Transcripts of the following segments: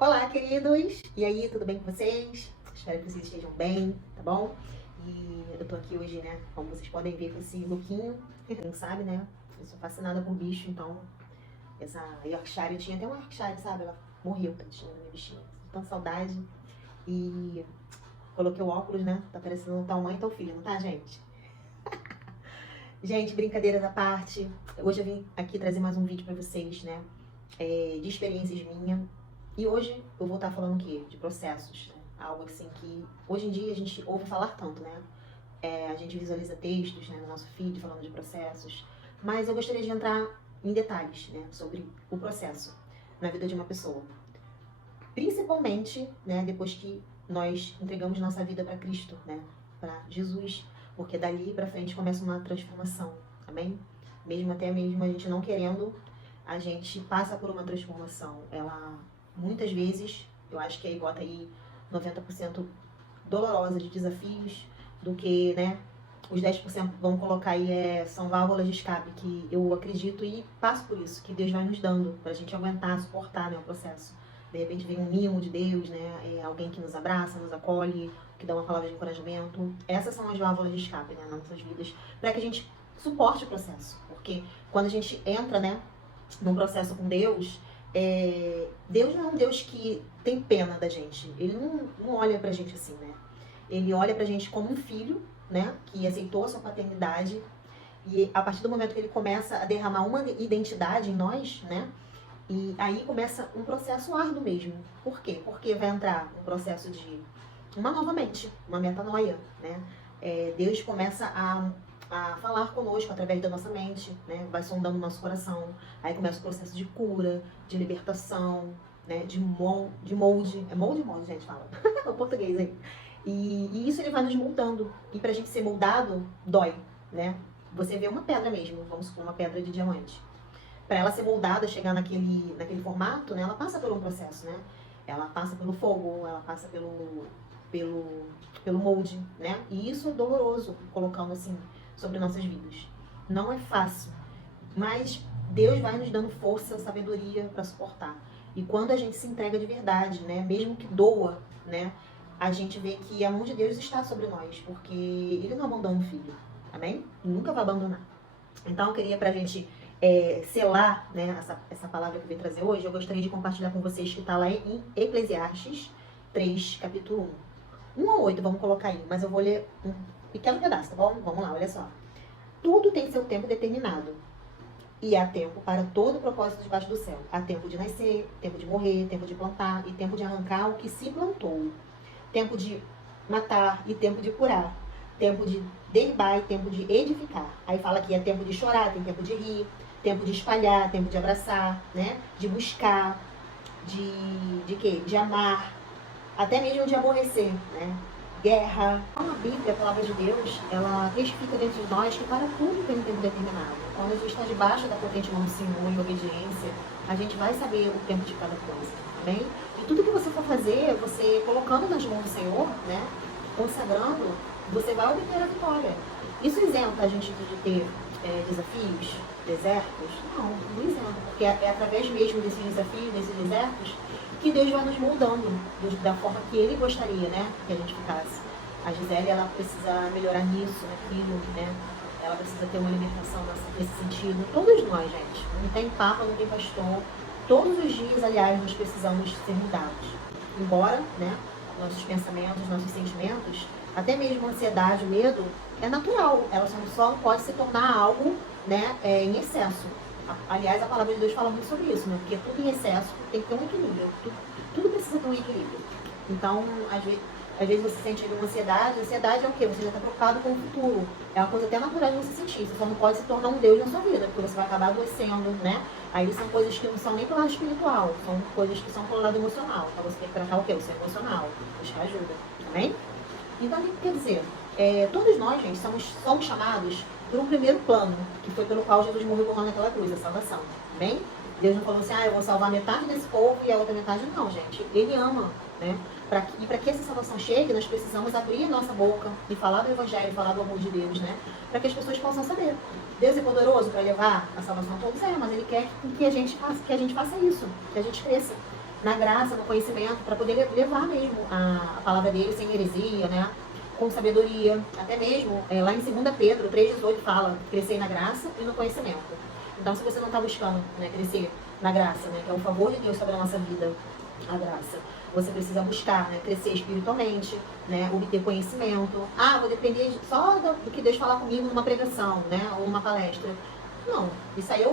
Olá, queridos! E aí, tudo bem com vocês? Espero que vocês estejam bem, tá bom? E eu tô aqui hoje, né, como vocês podem ver, com esse lookinho. Não sabe, né? Eu sou fascinada por bicho, então essa Yorkshire, eu tinha até uma Yorkshire, sabe? Ela morreu, tadinha, minha bichinha. Tanta saudade. E coloquei o óculos, né? Tá parecendo tal mãe e tal filha, não tá, gente? Gente, brincadeiras à parte. Hoje eu vim aqui trazer mais um vídeo pra vocês, né? De experiências minhas. E hoje eu vou estar falando o quê? De processos, né? Algo assim que hoje em dia a gente ouve falar tanto, né? A gente visualiza textos, né, no nosso feed falando de processos. Mas eu gostaria de entrar em detalhes, né, sobre o processo na vida de uma pessoa. Principalmente, né, depois que nós entregamos nossa vida para Cristo, né? Para Jesus. Porque dali para frente começa uma transformação, amém? Até mesmo a gente não querendo, a gente passa por uma transformação. Ela, muitas vezes, eu acho que aí bota aí 90% dolorosa de desafios, do que, né, os 10% vamos colocar aí são válvulas de escape, que eu acredito e passo por isso, que Deus vai nos dando, pra gente aguentar, suportar, né, o processo. De repente vem um mimo de Deus, né, alguém que nos abraça, nos acolhe, que dá uma palavra de encorajamento. Essas são as válvulas de escape, né, nas nossas vidas, para que a gente suporte o processo. Porque quando a gente entra, né, num processo com Deus, Deus não é um Deus que tem pena da gente. Ele não olha pra gente assim, né? Ele olha pra gente como um filho, né, que aceitou a sua paternidade. E a partir do momento que ele começa a derramar uma identidade em nós, né, e aí começa um processo árduo mesmo. Por quê? Porque vai entrar um processo de uma nova mente, uma metanoia, né? Deus começa a falar conosco através da nossa mente, né? Vai sondando o nosso coração. Aí começa o processo de cura, de libertação, né? De molde. É molde, gente, fala. É o português aí. E isso ele vai nos moldando. E pra gente ser moldado, dói, né? Você vê uma pedra mesmo, vamos supor, uma pedra de diamante. Para ela ser moldada, chegar naquele formato, né, ela passa por um processo, né? Ela passa pelo fogo, ela passa pelo molde, né? E isso é doloroso, colocando assim, sobre nossas vidas. Não é fácil, mas Deus vai nos dando força, sabedoria para suportar. E quando a gente se entrega de verdade, né, mesmo que doa, né, a gente vê que a mão de Deus está sobre nós, porque Ele não abandona o filho, amém? Nunca vai abandonar. Então eu queria pra gente selar, né, essa palavra que eu vim trazer hoje, eu gostaria de compartilhar com vocês que está lá em Eclesiastes 3, capítulo 1. 1 a 8, vamos colocar aí, mas eu vou ler um pequeno pedaço, tá bom? Vamos lá, olha só. Tudo tem seu tempo determinado, e há tempo para todo o propósito debaixo do céu. Há tempo de nascer, tempo de morrer, tempo de plantar e tempo de arrancar o que se plantou. Tempo de matar e tempo de curar. Tempo de derribar e tempo de edificar. Aí fala que é tempo de chorar, tem tempo de rir, tempo de espalhar, tempo de abraçar, né? De buscar, de quê? De amar, até mesmo de aborrecer, né? Guerra. A Bíblia, a palavra de Deus, ela testifica dentro de nós que para tudo tem um tempo determinado. Quando a gente está debaixo da potente mão do Senhor, em obediência, a gente vai saber o tempo de cada coisa, tá bem? E tudo que você for fazer, você colocando nas mãos do Senhor, né? Consagrando, você vai obter a vitória. Isso isenta a gente de ter desafios, desertos? Não isenta, porque é através mesmo desses desafios, desses desertos, que Deus vai nos moldando da forma que Ele gostaria, né, que a gente ficasse. A Gisele, ela precisa melhorar nisso, naquilo, né? Ela precisa ter uma alimentação nesse sentido. Todos nós, gente. Não tem papa, não tem pastor. Todos os dias, aliás, nós precisamos ser mudados. Embora, né, nossos pensamentos, nossos sentimentos, até mesmo a ansiedade, o medo, é natural. Ela só pode se tornar algo, né, em excesso. Aliás, a palavra de Deus fala muito sobre isso, né? Porque tudo em excesso tem que ter um equilíbrio. Tudo precisa ter um equilíbrio. Então, às vezes você sente uma ansiedade. Ansiedade é o quê? Você já está preocupado com o futuro. É uma coisa até natural de você sentir. Você só não pode se tornar um Deus na sua vida, porque você vai acabar adoecendo, né? Aí são coisas que não são nem pro lado espiritual, são coisas que são pro lado emocional. Então você tem que tratar o quê? O seu emocional, buscar ajuda. Amém? Então, o que quer dizer? Todos nós, gente, somos chamados por um primeiro plano, que foi pelo qual Jesus morreu por nós naquela cruz, a salvação. Bem? Deus não falou assim, eu vou salvar metade desse povo e a outra metade não, gente. Ele ama, né? E para que essa salvação chegue, nós precisamos abrir a nossa boca e falar do Evangelho, falar do amor de Deus, né? Para que as pessoas possam saber. Deus é poderoso para levar a salvação a todos, mas Ele quer que a gente faça isso, que a gente cresça. na graça, no conhecimento, para poder levar mesmo a palavra dele sem heresia, né? Com sabedoria, até mesmo lá em 2 Pedro 3,18 fala crescer na graça e no conhecimento. Então, se você não está buscando, né, crescer na graça, né, que é o favor de Deus sobre a nossa vida, a graça, você precisa buscar, né, crescer espiritualmente, né, obter conhecimento. Ah, vou depender só do que Deus falar comigo numa pregação, né, ou numa palestra. Não, isso aí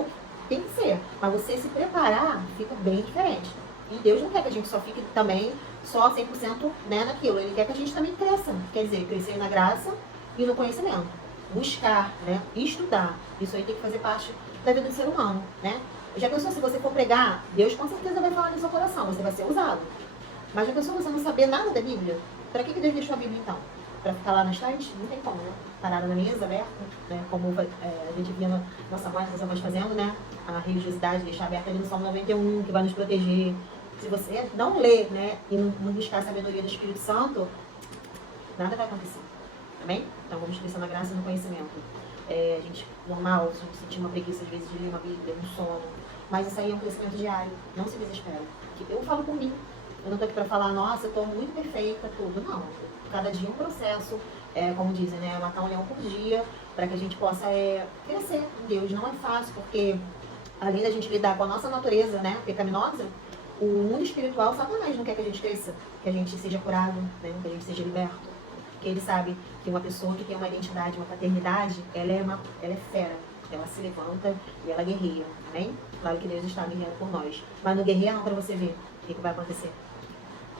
tem que ser. Mas você se preparar fica bem diferente. E Deus não quer que a gente só fique também só 100%, né, naquilo. Ele quer que a gente também cresça. Quer dizer, crescer na graça e no conhecimento. Buscar, né, estudar. Isso aí tem que fazer parte da vida do ser humano, né? Já pensou, se você for pregar, Deus com certeza vai falar no seu coração, você vai ser usado. Mas já pensou você não saber nada da Bíblia? Para que Deus deixou a Bíblia então? Para ficar lá na estante? Não tem como, né? Parada na mesa, aberta, né? Como a gente via nossa mãe, nossa mãe fazendo, né? A religiosidade, deixar aberta ali no Salmo 91, que vai nos proteger. Se você não ler, né? E não buscar a sabedoria do Espírito Santo, nada vai acontecer. Amém? Então vamos crescer na graça e no conhecimento. A gente, normal, se a gente sentir uma preguiça às vezes de ler uma Bíblia, um sono. Mas isso aí é um crescimento diário. Não se desespera. Eu falo por mim. Eu não estou aqui para falar, nossa, eu estou muito perfeita, tudo. Não. Cada dia é um processo. Como dizem, né? Matar um leão por dia, para que a gente possa crescer em Deus. Não é fácil, porque além da gente lidar com a nossa natureza, né, pecaminosa, o mundo espiritual, Satanás não quer que a gente cresça, que a gente seja curado, né, que a gente seja liberto. Porque ele sabe que uma pessoa que tem uma identidade, uma paternidade, ela é fera. Ela se levanta e ela guerreia, amém? Claro que Deus está guerreando por nós. Mas não guerreia não para você ver o que vai acontecer.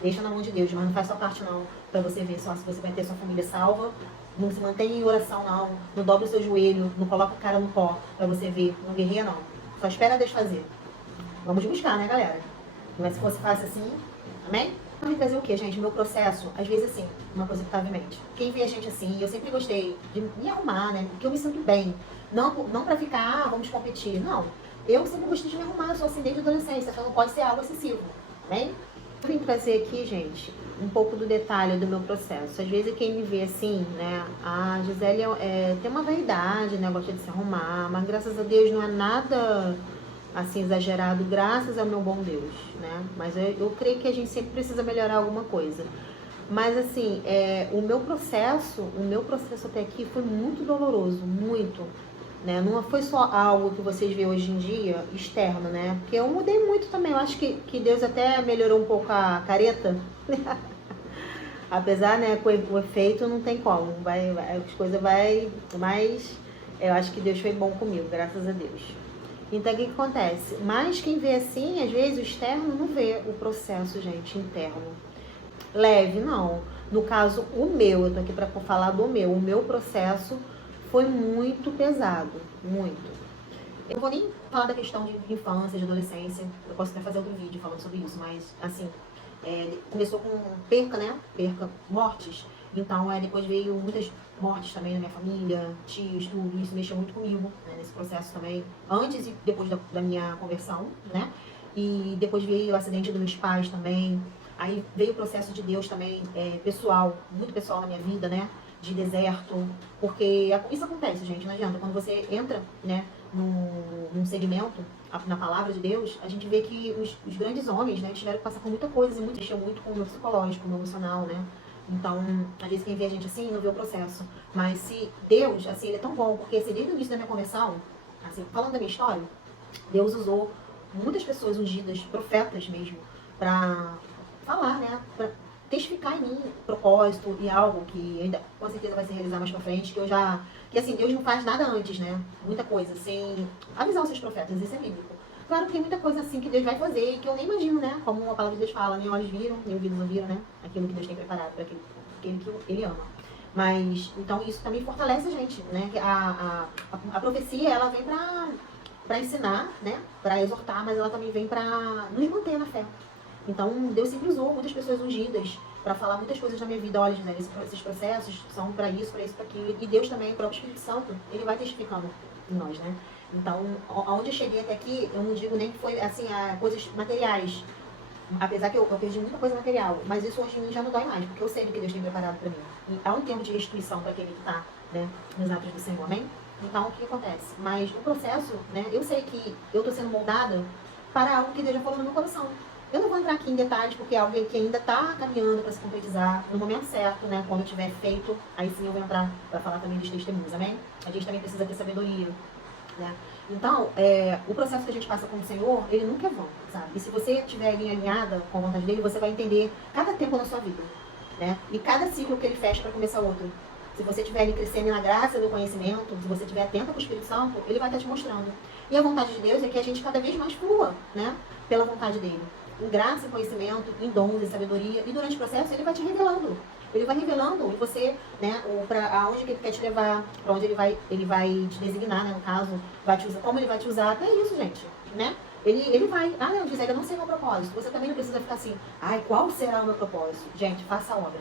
Deixa na mão de Deus, mas não faz sua parte não, para você ver só se você vai ter sua família salva. Não se mantém em oração não, não dobra o seu joelho, não coloca a cara no pó para você ver. Não guerreia não. Só espera Deus fazer. Vamos buscar, né, galera? Mas se fosse fácil assim, amém? Vai trazer o quê, gente? Meu processo, às vezes assim, uma coisa que estava em mente. Quem vê a gente assim, eu sempre gostei de me arrumar, né? Porque eu me sinto bem. Não pra ficar, vamos competir. Não. Eu sempre gostei de me arrumar, eu sou assim desde a adolescência, então não pode ser algo excessivo. Amém? Eu vim trazer aqui, gente, um pouco do detalhe do meu processo. Às vezes quem me vê assim, né? A Gisele tem uma vaidade, né? Gosta de se arrumar, mas graças a Deus não é nada assim exagerado, graças ao meu bom Deus, né? Mas eu creio que a gente sempre precisa melhorar alguma coisa. Mas assim, o meu processo até aqui foi muito doloroso, muito, né? Não foi só algo que vocês veem hoje em dia externo, né? Porque eu mudei muito também. Eu acho que Deus até melhorou um pouco a careta. Apesar, né, com o efeito não tem como, as coisas vai, mas eu acho que Deus foi bom comigo, graças a Deus. Então, o que acontece? Mas quem vê assim, às vezes o externo não vê o processo, gente, interno. Leve, não. No caso, eu tô aqui para falar do meu. O meu processo foi muito pesado, muito. Eu não vou nem falar da questão de infância, de adolescência. Eu posso até fazer outro vídeo falando sobre isso, mas, assim, começou com perca, né? Perca, mortes. Então, depois veio muitas mortes também na minha família, tios, tudo. Isso mexeu muito comigo, né, nesse processo também. Antes e depois da minha conversão, né? E depois veio o acidente dos meus pais também. Aí veio o processo de Deus também, pessoal, muito pessoal na minha vida, né? De deserto. Porque isso acontece, gente, não adianta. Quando você entra, né, num segmento, na palavra de Deus, a gente vê que os grandes homens, né, tiveram que passar por muita coisa e mexeu muito com o meu psicológico, com o meu emocional, né? Então, às vezes quem vê a gente assim não vê o processo. Mas se Deus, assim, ele é tão bom, porque assim, desde o início da minha conversão, assim, falando da minha história, Deus usou muitas pessoas ungidas, profetas mesmo, para falar, né, para testificar em mim propósito e algo que ainda com certeza vai se realizar mais pra frente, que assim, Deus não faz nada antes, né, muita coisa, sem avisar os seus profetas, isso é bíblico. Claro que tem muita coisa assim que Deus vai fazer e que eu nem imagino, né? Como a palavra de Deus fala, nem olhos viram, nem ouvidos ouviram, né? Aquilo que Deus tem preparado para aquele que Ele ama. Mas, então, isso também fortalece a gente, né? A profecia, ela vem para ensinar, né? Para exortar, mas ela também vem para nos manter na fé. Então, Deus sempre usou muitas pessoas ungidas para falar muitas coisas na minha vida. Olha, Gisele, esses processos são para isso, para aquilo. E Deus também, o próprio Espírito Santo, Ele vai testificando em nós, né? Então, aonde eu cheguei até aqui, eu não digo nem que foi, assim, coisas materiais. Apesar que eu perdi muita coisa material. Mas isso hoje em mim já não dói mais, porque eu sei do que Deus tem preparado para mim. E há um tempo de restituição para aquele que está, né, nos atos do Senhor, amém? Então, o que acontece? Mas o processo, né, eu sei que eu estou sendo moldada para algo que Deus já falou no meu coração. Eu não vou entrar aqui em detalhes, porque é algo que ainda está caminhando para se concretizar no momento certo, né? Quando tiver feito, aí sim eu vou entrar para falar também dos testemunhos, amém? A gente também precisa ter sabedoria, né? Então, o processo que a gente passa com o Senhor, ele nunca é vão, sabe? E se você estiver alinhada com a vontade dele, você vai entender cada tempo na sua vida, né? E cada ciclo que ele fecha para começar outro. Se você estiver ali crescendo na graça do conhecimento, se você estiver atento com o Espírito Santo, ele vai estar te mostrando. E a vontade de Deus é que a gente cada vez mais flua, né? Pela vontade dele. Em graça, em conhecimento, em dons, em sabedoria. E durante o processo, ele vai te revelando. Ele vai revelando e você, né, para aonde que ele quer te levar, para onde ele vai te designar, né, no caso, vai te usar, como ele vai te usar, até isso, gente, né? Ele vai, não, diz, ainda não sei o meu propósito. Você também não precisa ficar assim, qual será o meu propósito? Gente, faça a obra.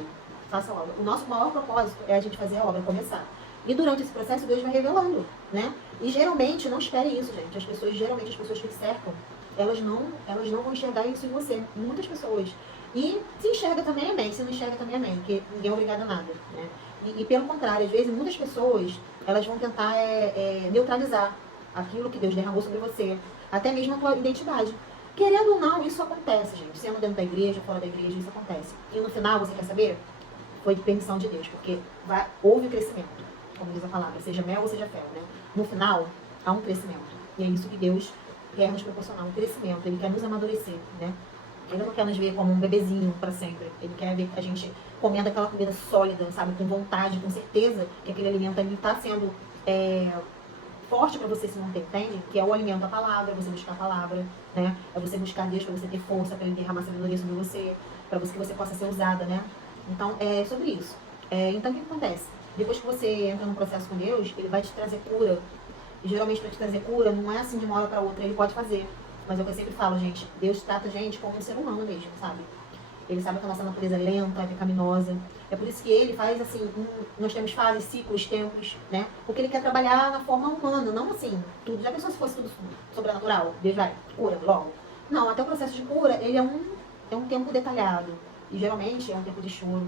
Faça a obra. O nosso maior propósito é a gente fazer a obra começar. E durante esse processo, Deus vai revelando, né? E geralmente, não espere isso, gente. Geralmente as pessoas que te cercam, elas não vão enxergar isso em você. Muitas pessoas. E se enxerga também, amém. Se não enxerga também, amém. Porque ninguém é obrigado a nada, né? E pelo contrário, às vezes, muitas pessoas, elas vão tentar neutralizar aquilo que Deus derramou sobre você. Até mesmo a tua identidade. Querendo ou não, isso acontece, gente. Sendo dentro da igreja, fora da igreja, isso acontece. E no final, você quer saber? Foi de permissão de Deus. Porque houve crescimento, como diz a palavra. Seja mel ou seja fel, né? No final, há um crescimento. E é isso que Deus quer nos proporcionar, um crescimento. Ele quer nos amadurecer, né? Ele não quer nos ver como um bebezinho para sempre. Ele quer ver a gente comendo aquela comida sólida, sabe? Com vontade, com certeza que aquele alimento ali está sendo forte para você se manter, entende? Que é o alimento da palavra, você buscar a palavra, né? É você buscar Deus para você ter força, para ele derramar sabedoria sobre você, para que você possa ser usada, né? Então, é sobre isso. Então, o que acontece? Depois que você entra num processo com Deus, ele vai te trazer cura. E geralmente, para te trazer cura, não é assim de uma hora para outra, ele pode fazer. Mas é o que eu sempre falo, gente, Deus trata a gente como um ser humano mesmo, sabe? Ele sabe que a nossa natureza é lenta, é pecaminosa. É por isso que ele faz assim, nós temos fases, ciclos, tempos, né? Porque ele quer trabalhar na forma humana, não assim, tudo. Já pensou se fosse tudo sobrenatural? Deus vai, cura logo. Não, até o processo de cura, ele é um tempo detalhado. E geralmente é um tempo de choro,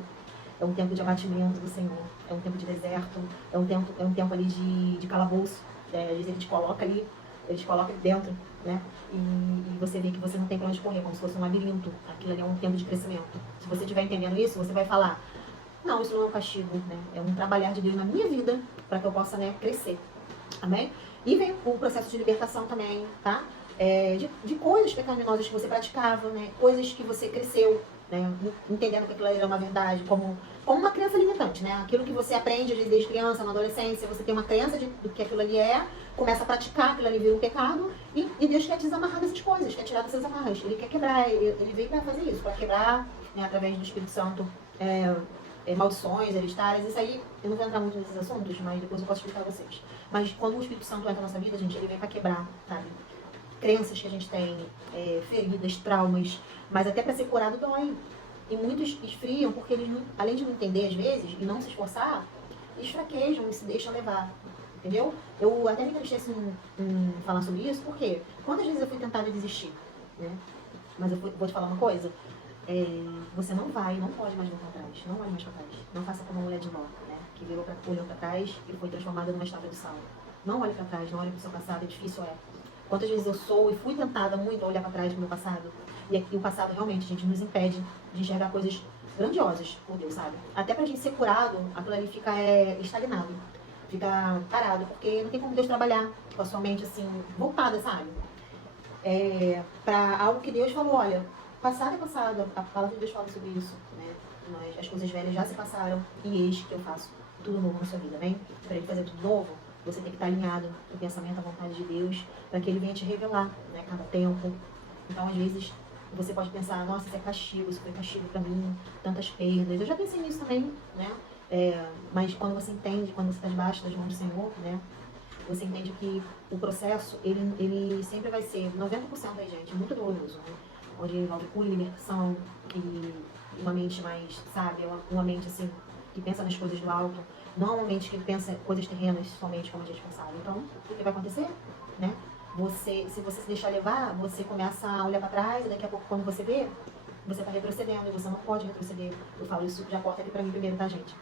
é um tempo de abatimento do Senhor, é um tempo de deserto, é um tempo ali de calabouço. Às vezes ele te coloca ali dentro, né? E você vê que você não tem pra onde correr, como se fosse um labirinto. Aquilo ali é um tempo de crescimento. Se você estiver entendendo isso, você vai falar, não, isso não é um castigo, né? É um trabalhar de Deus na minha vida para que eu possa, né, crescer. Amém? E vem o processo de libertação também, tá? De coisas pecaminosas que você praticava, né? Coisas que você cresceu, né? Entendendo que aquilo ali era uma verdade, como uma crença limitante, né? Aquilo que você aprende desde criança, na adolescência, você tem uma crença do que aquilo ali começa a praticar, aquilo ali vira um pecado, e Deus quer te desamarrar dessas coisas, quer tirar dessas amarras. Ele quer quebrar, ele veio para fazer isso, para quebrar, né, através do Espírito Santo, maldições hereditárias. Isso aí, eu não vou entrar muito nesses assuntos, mas depois eu posso explicar a vocês. Mas quando o Espírito Santo entra na nossa vida, gente, ele vem para quebrar, sabe? Crenças que a gente tem, feridas, traumas, mas até para ser curado dói. E muitos esfriam porque eles, além de não entender às vezes e não se esforçar, eles fraquejam e se deixam levar. Entendeu? Eu até me entristeço em falar sobre isso, porque quantas vezes eu fui tentada desistir, né? Mas eu vou te falar uma coisa, você não pode mais voltar atrás, não olhe mais para trás. Não faça como a mulher de Ló, né? Que olhou para trás e foi transformada numa estátua de sal. Não olhe para trás, não olhe para o seu passado, é difícil, Quantas vezes eu sou e fui tentada muito a olhar para trás do meu passado. E o passado realmente, gente, nos impede de enxergar coisas grandiosas por Deus, sabe? Até pra gente ser curado, aquilo ali fica estagnado. Fica parado, porque não tem como Deus trabalhar com a sua mente assim, voltada, sabe? Pra algo que Deus falou, olha, passado é passado, a palavra de Deus fala sobre isso, né? As coisas velhas já se passaram e eis que eu faço tudo novo na sua vida, né? Para ele fazer tudo novo, você tem que estar alinhado no pensamento, à vontade de Deus, para que ele venha te revelar, né, cada tempo. Então, às vezes, você pode pensar, nossa, isso é castigo, isso foi castigo para mim, tantas perdas. Eu já pensei nisso também, né? Mas quando você entende, quando você está debaixo das mãos do Senhor, né? Você entende que o processo, ele sempre vai ser 90% aí, gente, muito doloroso, né? Onde envolve cura e libertação, e uma mente mais, sabe, uma mente assim, que pensa nas coisas do alto, não uma mente que pensa coisas terrenas somente como a gente pensava. Então, o que vai acontecer, né? Se você se deixar levar, você começa a olhar para trás e daqui a pouco, quando você vê, você está retrocedendo e você não pode retroceder. Eu falo isso, já corta aqui para mim primeiro, tá, gente?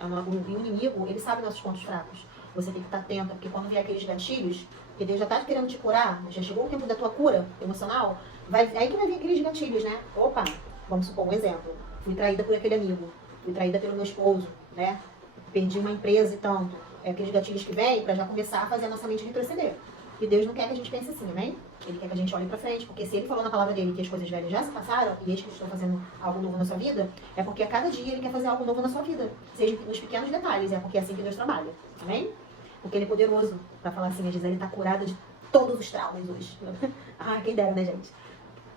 O inimigo, ele sabe nossos pontos fracos. Você tem que estar atento, porque quando vier aqueles gatilhos, porque Deus já tá querendo te curar, já chegou o tempo da tua cura emocional, aí que vai vir aqueles gatilhos, né? Opa, vamos supor um exemplo. Fui traída por aquele amigo, fui traída pelo meu esposo, né? Perdi uma empresa e tanto. É aqueles gatilhos que vêm pra já começar a fazer a nossa mente retroceder. E Deus não quer que a gente pense assim, amém? Ele quer que a gente olhe pra frente, porque se ele falou na palavra dele que as coisas velhas já se passaram, e eis que estou fazendo algo novo na sua vida, é porque a cada dia ele quer fazer algo novo na sua vida. Seja nos pequenos detalhes, é porque é assim que Deus trabalha, amém? Porque ele é poderoso pra falar assim, a Gisele tá curada de todos os traumas hoje. Ah, quem dera, né, gente?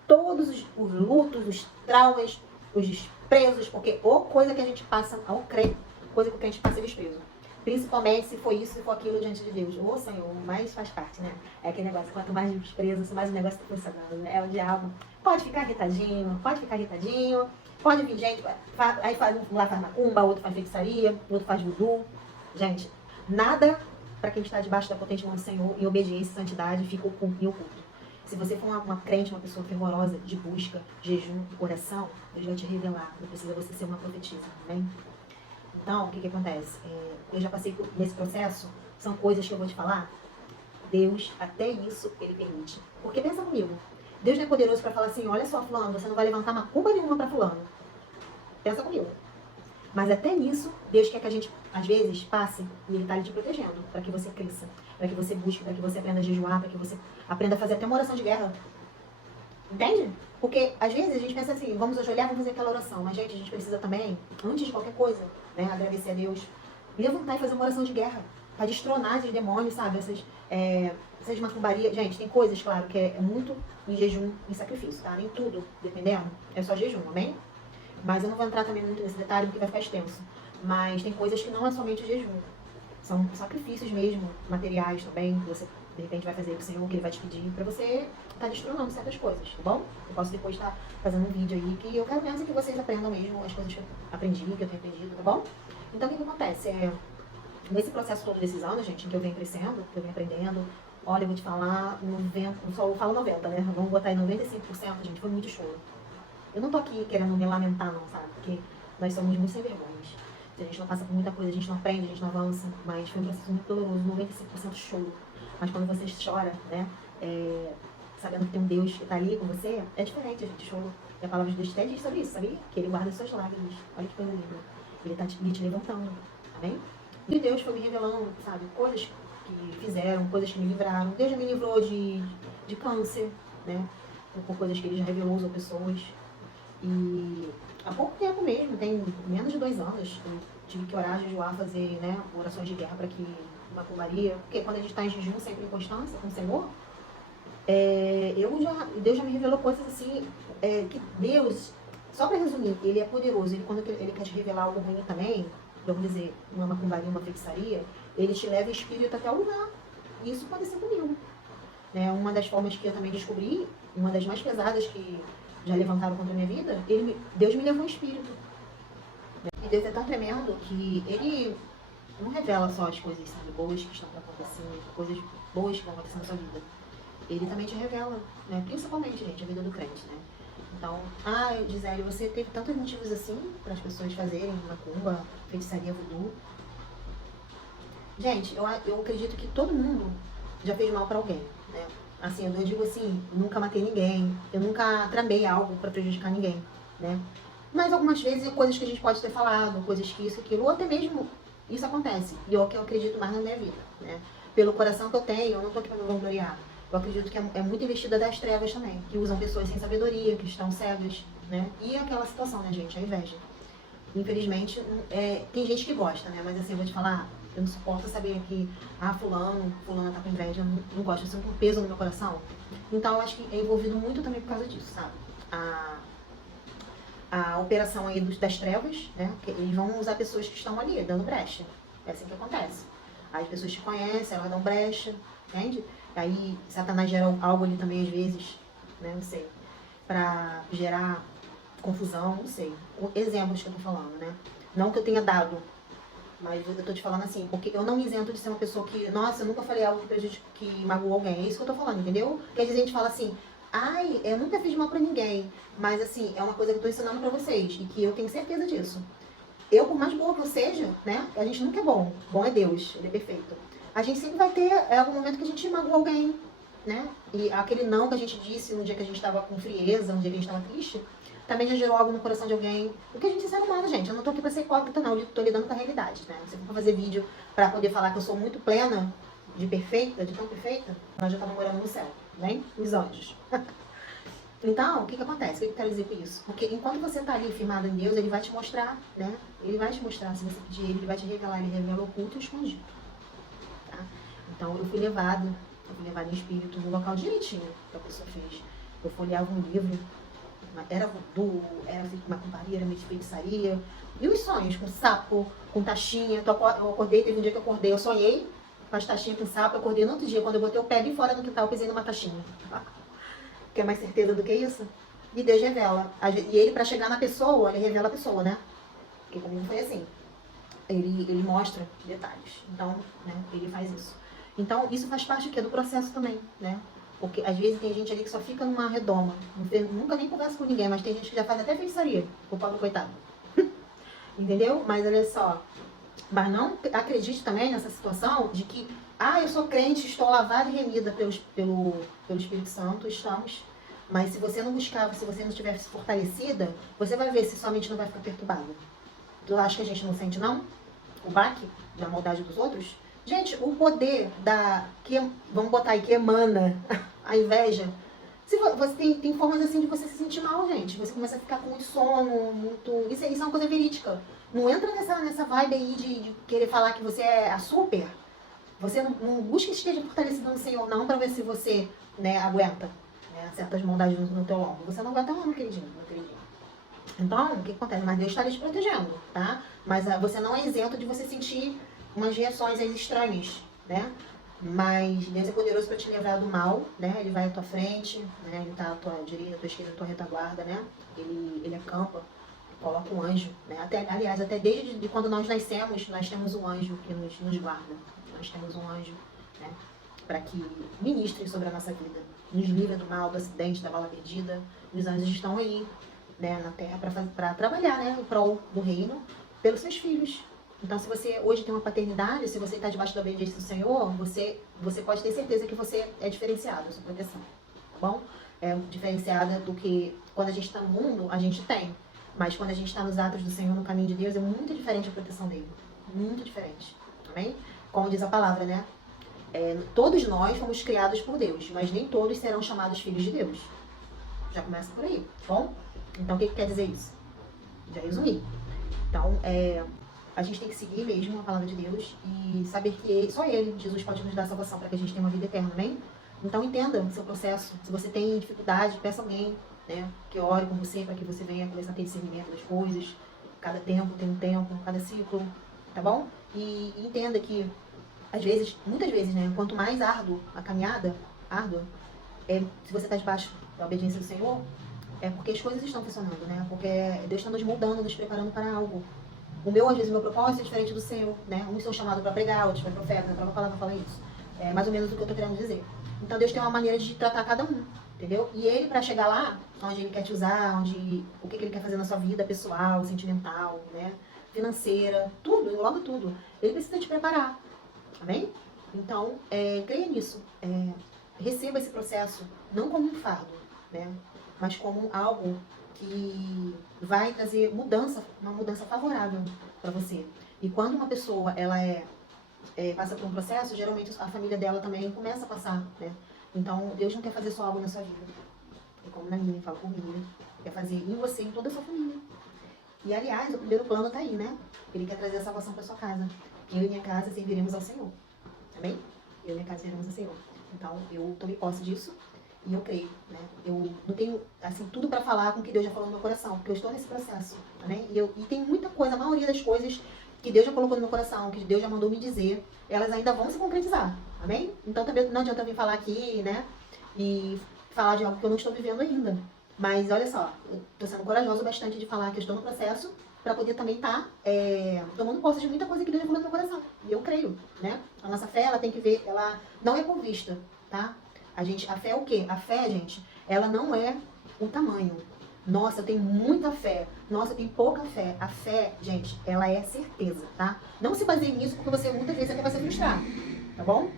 Todos os lutos, os traumas, os desprezos, porque ou coisa que a gente passa ao crente, coisa que o crente passa é desprezo. Principalmente se foi isso, se for aquilo diante de Deus. Ô Senhor, mas faz parte, né? É aquele negócio, quanto mais desprezo, mais o negócio tá funcionando, né? É o diabo. Pode ficar irritadinho, pode vir gente, aí um lá faz macumba, outro faz feitiçaria, outro faz voodoo. Gente, nada para quem está debaixo da potente mão do Senhor, em obediência e santidade, fica oculto. Se você for uma crente, uma pessoa fervorosa de busca, jejum e oração, Deus vai te revelar. Não precisa você ser uma profetisa, amém? Então, o que acontece? Eu já passei nesse processo, são coisas que eu vou te falar. Deus, até isso, ele permite. Porque pensa comigo, Deus não é poderoso para falar assim, olha só, fulano, você não vai levantar macumba nenhuma para fulano. Pensa comigo. Mas até nisso, Deus quer que a gente, às vezes, passe e ele está ali te protegendo, para que você cresça, para que você busque, para que você aprenda a jejuar, para que você aprenda a fazer até uma oração de guerra. Entende? Porque, às vezes, a gente pensa assim, vamos ajoelhar, vamos fazer aquela oração. Mas, gente, a gente precisa também, antes de qualquer coisa, né, agradecer a Deus, levantar e fazer uma oração de guerra, para destronar esses demônios, sabe? Essas macumbarias. Gente, tem coisas, claro, que é muito em jejum e sacrifício, tá? Nem tudo, dependendo, é só jejum, amém? Mas eu não vou entrar também muito nesse detalhe, porque vai ficar extenso. Mas tem coisas que não é somente jejum. São sacrifícios mesmo, materiais também, que você, de repente, vai fazer pro Senhor, que Ele vai te pedir, pra você estar destronando certas coisas, tá bom? Eu posso depois estar fazendo um vídeo aí, que eu quero mesmo que vocês aprendam mesmo as coisas que eu aprendi, que eu tenho aprendido, tá bom? Então, o que acontece? Nesse processo todo desses anos, gente, em que eu venho crescendo, que eu venho aprendendo, olha, eu vou te falar, 90, só falo 90, né? Vamos botar aí 95%, gente, foi muito choro. Eu não tô aqui querendo me lamentar, não, sabe? Porque nós somos muito sem vergonhas. A gente não passa por muita coisa, a gente não aprende, a gente não avança. Mas foi um processo muito doloroso, 95% choro. Mas quando você chora, né? Sabendo que tem um Deus que tá ali com você, é diferente, a gente chora. E a palavra de Deus até diz sobre isso, sabia? Que Ele guarda as suas lágrimas. Olha que coisa linda. Ele tá te levantando, amém? E Deus foi me revelando, sabe? Coisas que fizeram, coisas que me livraram. Deus já me livrou de câncer, né? Por coisas que Ele já revelou às pessoas. E há pouco tempo mesmo, tem menos de 2 anos, eu tive que orar, jejuar, fazer, né, orações de guerra para que macumbaria, porque quando a gente está em jejum, sempre em constância com o Senhor, Deus já me revelou coisas assim, que Deus, só para resumir, Ele é poderoso, Ele, quando Ele quer te revelar algo ruim também, vamos dizer, uma macumbaria, uma feitiçaria, Ele te leva em espírito até o lugar. E isso aconteceu comigo. Né? Uma das formas que eu também descobri, uma das mais pesadas que já levantaram contra a minha vida, Deus me levou em espírito. E Deus é tão tremendo que Ele não revela só as coisas, sabe, boas que estão acontecendo, coisas boas que vão acontecer na sua vida. Ele também te revela, né? Principalmente, gente, a vida do crente, né? Então, Gisele, você teve tantos motivos assim para as pessoas fazerem macumba, feitiçaria, voodoo. Gente, eu acredito que todo mundo já fez mal para alguém, né? Assim, eu digo assim, nunca matei ninguém, eu nunca tramei algo para prejudicar ninguém, né? Mas algumas vezes, coisas que a gente pode ter falado, coisas que isso, aquilo, ou até mesmo isso acontece. E eu acredito mais na minha vida, né? Pelo coração que eu tenho, eu não tô aqui para me vangloriar. Eu acredito que é muito investida das trevas também, que usam pessoas sem sabedoria, que estão cegas, né? E aquela situação, né, gente? A inveja. Infelizmente, tem gente que gosta, né? Mas assim, eu vou te falar, eu não suporto saber que, fulana tá com inveja, eu não gosto, eu sinto um peso no meu coração. Então, eu acho que é envolvido muito também por causa disso, sabe? A operação aí das trevas, né? Que eles vão usar pessoas que estão ali, dando brecha. É assim que acontece. As pessoas te conhecem, elas dão brecha, entende? Aí, Satanás gera algo ali também, às vezes, né? Não sei. Pra gerar confusão, não sei. Exemplos que eu tô falando, né? Não que eu tenha dado, mas eu tô te falando assim, porque eu não me isento de ser uma pessoa que, nossa, eu nunca falei algo que magoou alguém. É isso que eu tô falando, entendeu? Porque às vezes a gente fala assim, eu nunca fiz mal pra ninguém, mas assim, é uma coisa que eu tô ensinando pra vocês e que eu tenho certeza disso. Eu, por mais boa que eu seja, né? A gente nunca é bom. Bom é Deus, Ele é perfeito. A gente sempre vai ter algum momento que a gente magoa alguém, né? E aquele não que a gente disse no dia que a gente estava com frieza, no dia que a gente estava triste, também já gerou algo no coração de alguém. Porque a gente é ser humano, gente. Eu não tô aqui pra ser hipócrita, não. Eu tô lidando com a realidade, né? Se eu for fazer vídeo pra poder falar que eu sou muito plena, de perfeita, de tão perfeita, nós já estamos morando no céu, né? Os anjos. Então, o que acontece? O que eu quero dizer com isso? Porque enquanto você tá ali firmado em Deus, Ele vai te mostrar, né? Ele vai te mostrar, se você pedir Ele vai te revelar. Ele revela oculto e escondido. Tá? Então, eu fui levada em espírito no local direitinho que a pessoa fez. Eu folheava um livro, era voodoo, era macumbaria, era meio de feitiçaria. E os sonhos com sapo, com taxinha. Então, eu acordei, teve um dia que eu acordei, eu sonhei com as taxinhas com sapo. Eu acordei no outro dia, quando eu botei o pé ali fora no quintal, eu pisei numa taxinha. Quer mais certeza do que isso? E Deus revela. E Ele, para chegar na pessoa, Ele revela a pessoa, né? Porque comigo foi assim. Ele mostra detalhes. Então, né, Ele faz isso. Então, isso faz parte do processo também, né? Porque às vezes tem gente ali que só fica numa redoma. Nunca nem conversa com ninguém, mas tem gente que já faz até feitiçaria. O pobre coitado. Entendeu? Mas olha só. Mas não acredite também nessa situação de que, eu sou crente, estou lavada e remida pelo Espírito Santo, estamos. Mas se você não buscar, se você não estiver fortalecida, você vai ver se sua mente não vai ficar perturbada. Tu acha que a gente não sente, não? O baque da maldade dos outros? Gente, o poder vamos botar aí, que emana a inveja. Se você tem formas assim de você se sentir mal, gente. Você começa a ficar com sono, muito... Isso é uma coisa verídica. Não entra nessa vibe aí de querer falar que você é a super. Você não busca que esteja fortalecido no Senhor, não, pra ver se você, né, aguenta, né, certas maldades no teu lombo. Você não aguenta não, meu queridinho, meu queridinho. Então, o que acontece? Mas Deus está ali te protegendo, tá? Mas você não é isento de você sentir umas reações aí estranhas, né? Mas Deus é poderoso para te livrar do mal, né? Ele vai à tua frente, né? Ele tá à tua direita, à tua esquerda, à tua retaguarda, né? Ele acampa, coloca um anjo, né? Aliás, até desde quando nós nascemos, nós temos um anjo que nos guarda. Nós temos um anjo, né? Para que ministre sobre a nossa vida, nos livre do mal, do acidente, da bala perdida. Os anjos estão aí, né, na terra para trabalhar, né, em prol do reino, pelos seus filhos. Então, se você hoje tem uma paternidade, se você está debaixo da obediência do Senhor, você pode ter certeza que você é diferenciado, a sua proteção, tá bom? É diferenciada do que quando a gente está no mundo, a gente tem. Mas quando a gente está nos atos do Senhor, no caminho de Deus, é muito diferente a proteção dele. Muito diferente, amém? Como diz a palavra, né? Todos nós fomos criados por Deus, mas nem todos serão chamados filhos de Deus. Já começa por aí, tá bom? Então, o que quer dizer isso? Já resumi. Então, a gente tem que seguir mesmo a palavra de Deus e saber que só Ele, Jesus, pode nos dar salvação para que a gente tenha uma vida eterna, amém? Então, entenda o seu processo. Se você tem dificuldade, peça alguém, né, que ore com você para que você venha começar a ter discernimento das coisas. Cada tempo tem um tempo, cada ciclo, tá bom? E entenda que, às vezes, muitas vezes, né, quanto mais árdua a caminhada, se você está debaixo da obediência do Senhor, é porque as coisas estão funcionando, né? Porque Deus está nos moldando, nos preparando para algo. Às vezes, o meu propósito é diferente do seu, né? Uns são chamados para pregar, outros para profeta, a própria palavra fala isso. É mais ou menos o que eu estou querendo dizer. Então, Deus tem uma maneira de tratar cada um, entendeu? E Ele, para chegar lá, onde Ele quer te usar, o que Ele quer fazer na sua vida pessoal, sentimental, né? Financeira, tudo, engloba tudo. Ele precisa te preparar, amém? Então, creia nisso. Receba esse processo, não como um fardo, né? Mas como algo que vai trazer uma mudança favorável para você. E quando uma pessoa ela passa por um processo, geralmente a família dela também começa a passar, né? Então, Deus não quer fazer só algo na sua vida. É como na minha, fala por mim, né? Quer fazer em você e em toda a sua família. E, aliás, o primeiro plano tá aí, né? Ele quer trazer a salvação para sua casa. Eu e minha casa serviremos ao Senhor. Amém? Eu e minha casa serviremos ao Senhor. Então, eu tomei posse disso. E eu creio, né? Eu não tenho, assim, tudo para falar com o que Deus já falou no meu coração, porque eu estou nesse processo, né? E tem muita coisa, a maioria das coisas que Deus já colocou no meu coração, que Deus já mandou me dizer, elas ainda vão se concretizar, amém? Então também não adianta eu vir falar aqui, né? E falar de algo que eu não estou vivendo ainda. Mas olha só, eu estou sendo corajosa bastante de falar que eu estou no processo, para poder também estar tomando posse de muita coisa que Deus já falou no meu coração. E eu creio, né? A nossa fé, ela tem que ver, ela não é por vista, tá? A fé é o quê? A fé, gente, ela não é o tamanho. Nossa, eu tenho muita fé. Nossa, eu tenho pouca fé. A fé, gente, ela é certeza, tá? Não se baseie nisso porque você muitas vezes até vai se frustrar. tá bom?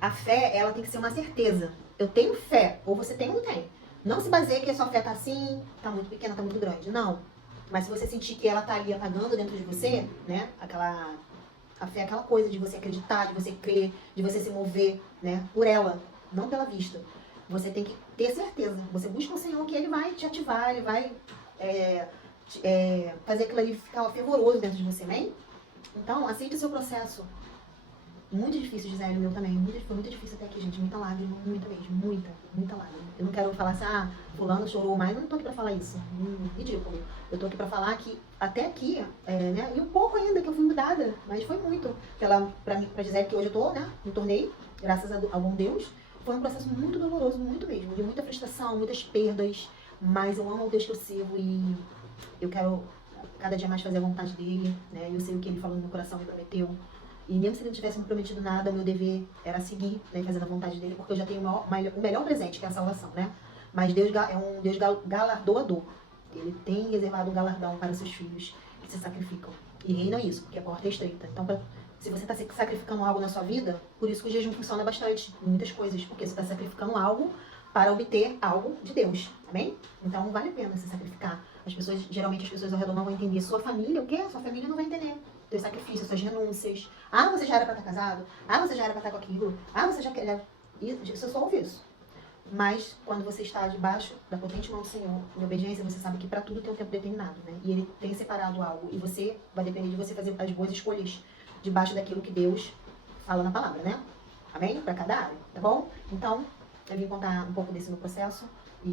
A fé, ela tem que ser uma certeza. Eu tenho fé, ou você tem ou não tem. Não se baseie que a sua fé tá assim, tá muito pequena, tá muito grande. Não. Mas se você sentir que ela tá ali apagando dentro de você, né? A fé é aquela coisa de você acreditar, de você crer, de você se mover, né? Por ela, não pela vista. Você tem que ter certeza. Você busca o Senhor que Ele vai te ativar, Ele vai fazer aquilo ali ficar fervoroso dentro de você, amém? Então, aceite o seu processo. Muito difícil, Gisele, o meu também. Foi muito difícil até aqui, gente. Muita lágrima, muita mesmo. Muita lágrima. Eu não quero falar assim, fulano chorou mais. Eu não tô aqui pra falar isso. Ridículo. Eu tô aqui pra falar que até aqui, né? E um pouco ainda que eu fui mudada. Mas foi muito. Pra Gisele que hoje eu tô, né? Me tornei, graças a bom Deus. Foi um processo muito doloroso, muito mesmo. De muita frustração, muitas perdas. Mas eu amo o Deus que eu sirvo e eu quero cada dia mais fazer a vontade dele, né? Eu sei o que ele falou no meu coração, me prometeu. E mesmo se ele não tivesse me prometido nada, meu dever era seguir, né, fazendo a vontade dele, porque eu já tenho o melhor presente, que é a salvação, né? Mas Deus é um Deus galardoador. Ele tem reservado um galardão para seus filhos que se sacrificam. E reina isso, porque a porta é estreita. Então, se você está sacrificando algo na sua vida, por isso que o jejum funciona bastante em muitas coisas, porque você está sacrificando algo para obter algo de Deus, amém? Então, vale a pena se sacrificar. Geralmente as pessoas ao redor não vão entender. Sua família, o quê? Sua família não vai entender. Teus sacrifícios, suas renúncias. Você já era pra estar casado? Você já era pra estar com aquilo? Você já quer... Você só ouve isso. Mas, quando você está debaixo da potente mão do Senhor, em obediência, você sabe que pra tudo tem um tempo determinado, né? E Ele tem separado algo. E você vai depender de você fazer as boas escolhas debaixo daquilo que Deus fala na palavra, né? Amém? Pra cada área, tá bom? Então, eu vim contar um pouco desse meu processo. E,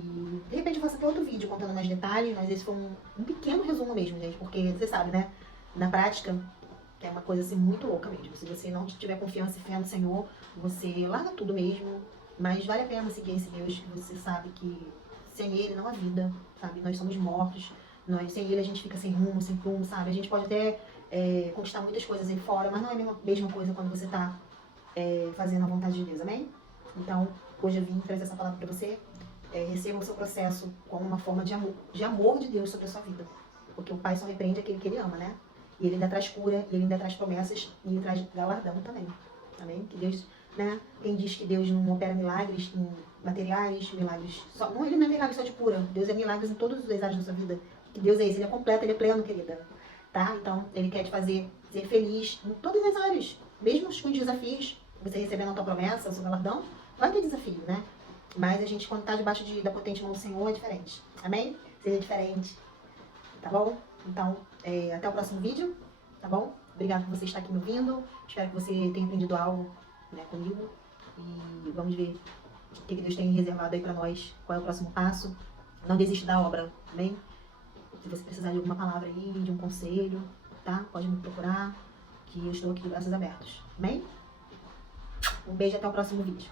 de repente, eu faço até outro vídeo contando mais detalhes. Mas esse foi um pequeno resumo mesmo, gente. Porque, você sabe, né? Na prática, é uma coisa assim muito louca mesmo. Se você não tiver confiança e fé no Senhor, você larga tudo mesmo. Mas vale a pena seguir esse Deus, que você sabe que sem Ele não há vida, sabe? Nós somos mortos. Sem Ele a gente fica sem rumo, sem prumo, sabe? A gente pode até conquistar muitas coisas aí fora, mas não é a mesma coisa quando você está fazendo a vontade de Deus, amém? Então, hoje eu vim trazer essa palavra para você. Receba o seu processo como uma forma de amor de Deus sobre a sua vida. Porque o Pai só repreende aquele que Ele ama, né? E Ele ainda traz cura, Ele ainda traz promessas e Ele traz galardão também. Amém? Que Deus, né? Quem diz que Deus não opera milagres em materiais, milagres... Ele não é milagre só de cura. Deus é milagres em todas as áreas da sua vida. Que Deus é esse, Ele é completo, Ele é pleno, querida. Tá? Então, Ele quer te fazer ser feliz em todas as áreas. Mesmo com os desafios, você recebendo a tua promessa, o seu galardão, vai ter desafio, né? Mas a gente, quando tá debaixo da potente mão do Senhor, é diferente. Amém? Seja diferente. Tá bom? Então, até o próximo vídeo, tá bom? Obrigada por você estar aqui me ouvindo. Espero que você tenha aprendido algo, né, comigo. E vamos ver o que Deus tem reservado aí pra nós. Qual é o próximo passo. Não desiste da obra, amém? Se você precisar de alguma palavra aí, de um conselho, tá? Pode me procurar, que eu estou aqui de braços abertos, amém? Um beijo, até o próximo vídeo.